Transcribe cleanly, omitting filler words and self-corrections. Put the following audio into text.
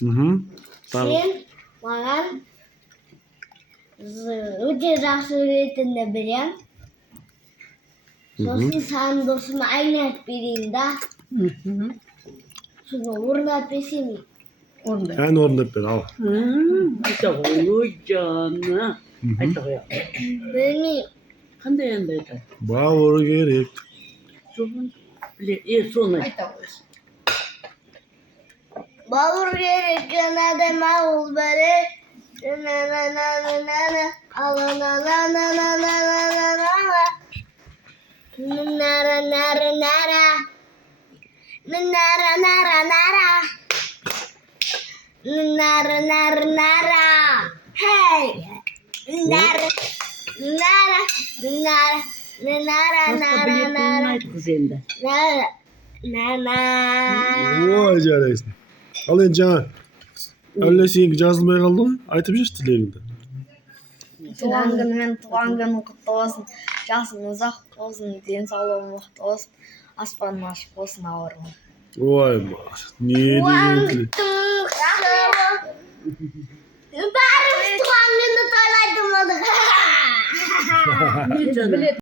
Sen mаған өте жақсы өретінді білем. Сосын саған досым айнап берейін да. Соны орындап берсем. Ән орындап бер, ал. Айта ғой, жаны. Айта ғой. Білмеймін. Қандай әнді айтады? Бауыр керек. Соны біле, соны айта ғой. Бауыр керек, жанадай мағыл бәрек. На-на-на-на-на-на, ала-на-на-на-на-на-на-на-на. На-на-на-на-на-на. На-на-на-на-на-на. На-на-на-на-на-на. Hey! На-на-на-на-на. Басқа білетінін айт қыз енді. На-на. Ой, жарайсың. Ал енді жаңа әлі сенікі жазылмай қалды ғой? Айтып жүрші тілегіңді. Туған күнімен туған күнің құтты болсын. Жасың ұзақ болсын, денсаулығың мықты болсын. Аспаның ашық болсын, ауырма. Ой, не деген тілек. Бәріміз туған күнді тойлайтын болдық. Не жаны?